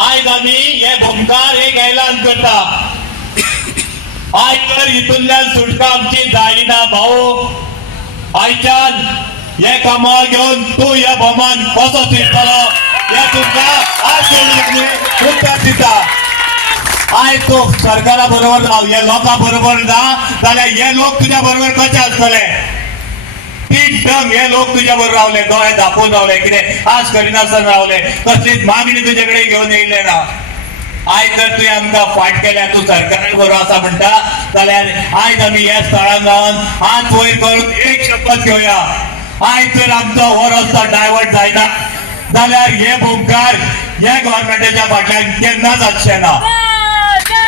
आयज आमी हे भुमकार एक ऐलान करता। आयज तर हितूंतल्यान सुटका आमची जायना भाऊ। आयच्यान हे कामां घेवन तूं ह्या भोमान कसो शिरतलो हे तुमकां आज सोडून आमी उत्तर दिता। आयज तूं सरकारा बरोबर राव, हे लोकां बरोबर ना जाल्यार हे लोक तुज्या बरोबर कशे आसतले? तीन ढंग हे लोक तुझ्या बरोबर रावले, दोळे धापून रावले, कितें आज करिनासतना रावले, कसलीच मागणी तुझे कडेन घेवन येयले ना। आयज जर तुवें आमकां फाट केल्या, तूं सरकारा बरोबर आसा म्हणटा जाल्यार आयज आमी ह्या स्थळार रावन हात वयर करून एक शपथ घेवया। आयज जर आमचो हो रस्तो डायवर्ट जायना जाल्यार हे भुमकार ह्या गव्हर्मेंटाच्या फाटल्यान केन्नाच आसचे ना।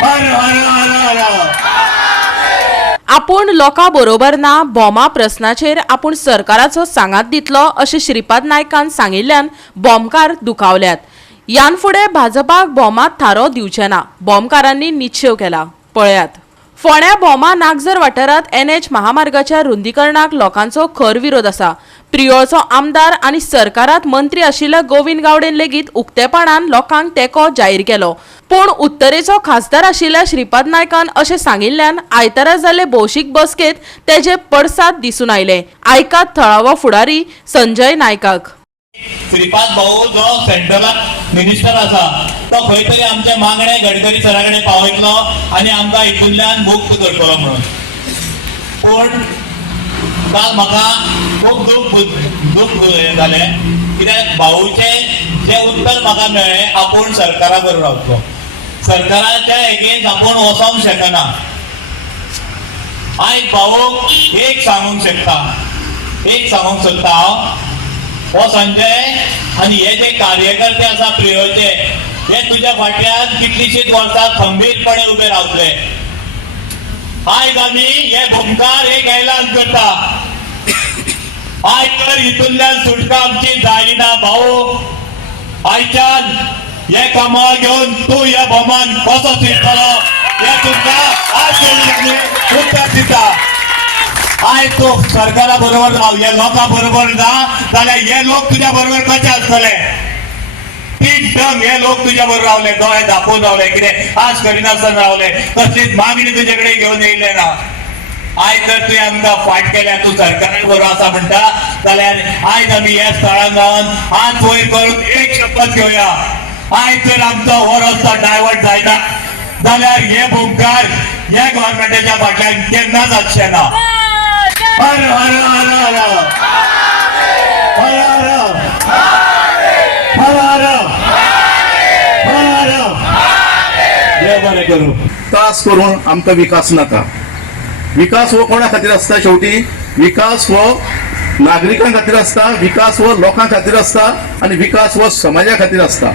हर हर हर हर। आपूण लोकां बरोबर ना बॉमा प्रस्नाचेर आपूण सरकाराचो सांगात दितलो अशें श्रीपाद नायकान सांगिल्ल्यान बॉम्बकार दुखावल्यात। यान फुडें भाजपाक बॉमात थारो दिवचे ना, बॉम्बकारांनी निश्चय केला। पळयात। फोंड्या बोमा नागझर वाठारांत NH महामार्गाच्या रुंदीकरणाक लोकांचो खर विरोध आसा। प्रियोळचो आमदार आनी सरकारांत मंत्री आशिल्ल्या गोविंद गावडेन लेगीत उक्तेपणान लोकांक तेंको जाहीर केलो। पूण उत्तरेचो खासदार आशिल्ल्या श्रीपाद नायकान अशें सांगिल्ल्यान आयतारा जाल्ले भौशीक बसकेत तेजे पडसाद दिसून आयले। आयकात थळावो फुडारी संजय नायकाक। श्रीपाद भाऊ जो सेंट्रलात मिनिस्टर आसा तो खंय तरी आमचे मागणे गडकरी सरा कडेन पावयतलो आनी आमकां हितूंतल्यान मुक्त करतलो म्हणून। पूण काल म्हाका खूब दूख जालें, कित्याक भाऊचे जे उत्तर म्हाका मेळ्ळें आपूण सरकारा बरोबर रावतलो, सरकाराच्या एगेन्स्ट आपूण वचोंक शकना। आयज भाऊक एक सांगूंक सोदता हांव, हो संजय आनी हे जे कार्यकर्ते आसा प्रियोचे, हे तुज्या फाटल्यान कितलीशींच वर्सां खंबीरपणे उबे रावतले। आयज आमी हे भुमकार एक ऐलान करता। आयज तर हितूंतल्यान सुटका आमची जायना भाऊ। आयच्यान हे कामां घेवन तूं ह्या भोमान कसो शिरतलो हे तुमकां आज सोडून आमी उत्तर दिता। आयज तूं सरकारा बरोबर राव, हे लोकां बरोबर ना जाल्यार हे लोक तुज्या बरोबर कशे आसतले? तीन ढंग हे लोक तुज्या बरोबर रावले, दोळे धापून रावले, कितें आज करिनासतना रावले, कसलीच मागणी तुजे कडेन घेवन येयले ना। आयज जर तुवें आमकां फाट केल्या, तूं सरकारा बरोबर आसा म्हणटा जाल्यार आयज आमी ह्या स्थळार रावन हात वयर करून एक शपथ घेवया। आयज जर आमचो हो रस्तो डायवर्ट जायना जाल्यार हे भुमकार ह्या गव्हर्मेंटाच्या फाटल्यान केन्नाच आसचे ना। हर हर हर हर हर हर हर हर देव बरें करूं। विकास करून आमकां विकास नाका। विकास हो कोणा खातीर आसता? शेवटी विकास हो नागरिकां खातीर आसता, विकास हो लोकां खातीर आसता आनी विकास हो समाजा खातीर आसता।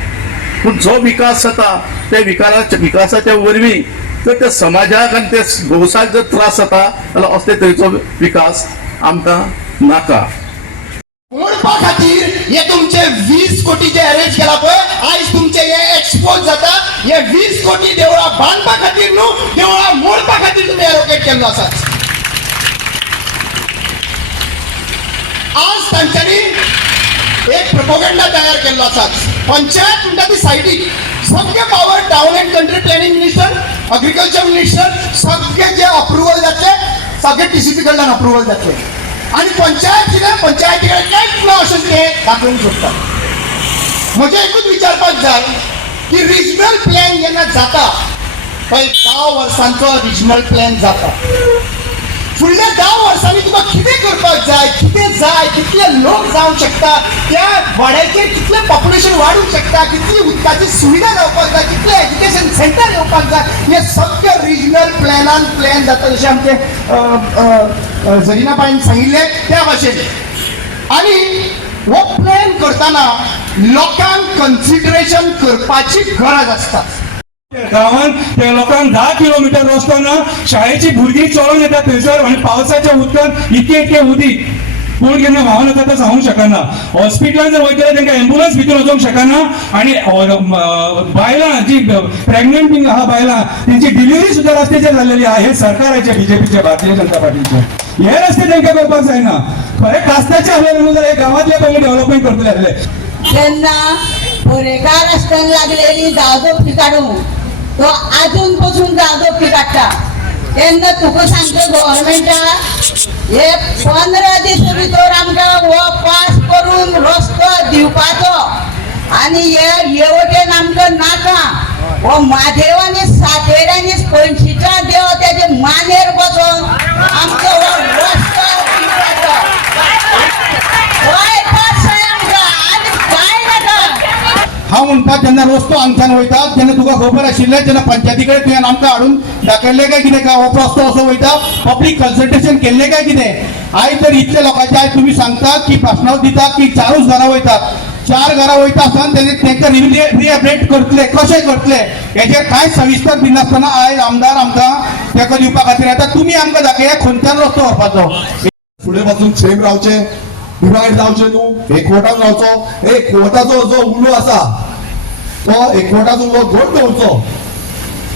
पूण जो विकास जाता ते विकासाच्या वरवीं जर त्या समाजाक आनी त्या भोवसाक जर त्रास जाता जाल्यार असले तरेचो विकास आमकां नाका। मोडपा खातीर हे तुमचे 20 कोटी जे अरेंज केला पळय, आयज तुमचे हे एक्सपोज जाता। हे 20 कोटी देवळां बांदपा खातीर न्हू, देवळां मोडपा खातीर तुम्ही एलोकेट केल्लो आसा। आज तांच्यांनी एक प्रोपोगंडा तयार केल्लो आसा। पंचायत म्हणटा ती सायडीक, सगळे power town end country planning minister, agriculture minister, सगळे जे अप्रुव्हल जातले सगळे TCP कडल्यान अप्रुव्हल जातले आणि पंचायतीकडे कांयच ना अशें ते दाखोवन सोडटात। म्हजें एकूच विचारपाक जाय की रिजनल प्लॅन जेन्ना जाता पळय, 10 वर्सांचो रिजनल प्लॅन जाता, फुडल्या 10 वर्सांनी तुका कितें करपाक जाय, कितले लोक जावंक शकता, त्या वाड्याचेर कितलें पॉप्युलेशन वाडूंक शकता, कितली उदकाची सुविधा जावपाक जाय, कितले एज्युकेशन सेंटर येवपाक जाय, हे सगळें रिजनल प्लॅनान प्लॅन जाता। जशें आमचे जरिना बाईन सांगिल्लें त्या भाशेन। आनी हो प्लॅन करतना लोकांक कन्सिडरेशन करपाची गरज आसता। गांवांत त्या लोकांक 10 किलोमीटर रस्तो ना, शाळेची भुरगीं चलून येतात थंयसर आनी पावसाच्या उदकांत इतके उदीक कोण केन्ना व्हांवन वता तो सांगूंक शकना। हॉस्पिटलांत जर वयतले तांकां एम्बुलन्स भितर वचोंक शकना आनी बायलां जी प्रेग्नंट बीन आहा बायलां तेंची डिलिव्हरी सुद्दां रस्त्याचेर जाल्लेली आहा। हे सरकाराचे BJPचे भारतीय जनता पार्टीचे हे रस्ते तांकां करपाक जायना। खरें कास्ताचे आसले न्हू जाल्यार गांवांतले पयलीं डेव्हलपमेंट करतले आसले। जेन्ना पुरेकार असताना लागलेली दावदोपटी काढून तो अजूनपासून दावदोपटी काढता तेन्ना तुका सांगता गव्हर्मेंटा हे 15 दीस भितर आमकां हो पास करून रस्तो दिवपाचो आणि हे वटेन आमकां नाका हो म्हादेवानी सातेऱ्यांनी 25 देव त्याचे मानेर बसून आमचो हो रस्तो दिवपाचो होय पास जाय आमकां आनी कांय नाका हांव म्हणटा जेन्ना रस्तो हांगच्यान वयता तेन्ना तुका खबर आशिल्लें जेन्ना पंचायती कडेन तुवें आमकां हाडून दाखयल्लें काय कितें काय हो रस्तो असो वयता पब्लीक कन्सल्टेशन केल्लें काय कितें आयज जर इतले लोकांचे आयज तुमी सांगतात की प्रस्नाव दितात की 4 घरां वयतात 4 घरां वयता आसतना तेंकां रिएबलेट करतले कशें करतले हेजेर कांय सविस्तर दिनासतना आयज आमदार आमकां तेका दिवपा खातीर येता तुमी आमकां दाखया खंयच्यान रस्तो व्हरपाचो फुडें पासून सेम रावचे डिवायड जावचे न्हू एकवटान रावचो एकवटाचो जो उलो आसा तो एकवटाचो उलो घट दवरचो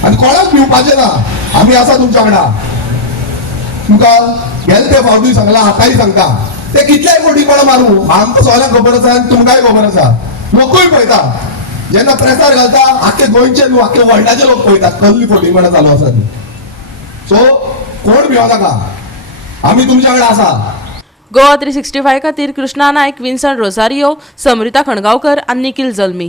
आनी कोणाक भिवपाचें ना आमी आसा तुमच्या वांगडा तुमकां गेले ते फावटी सांगला आतांय सांगता ते कितल्याय फावटी कोणा मारू आमकां सगळ्यांक खबर आसा आनी तुमकांय खबर आसा लोकूय पळयता जेन्ना प्रेसार घालता आख्खे गोंयचे न्हू आख्खे वर्ल्डाचे लोक पळयतात कसली फोटी म्हणा चालू आसा ती सो कोण भिवं नाका आमी तुमच्या वांगडा आसा गोवा 365 खातीर कृष्णा नायक, विन्सन रोझारियो, समृता खणगांवकर आनी निखिल जल्मी.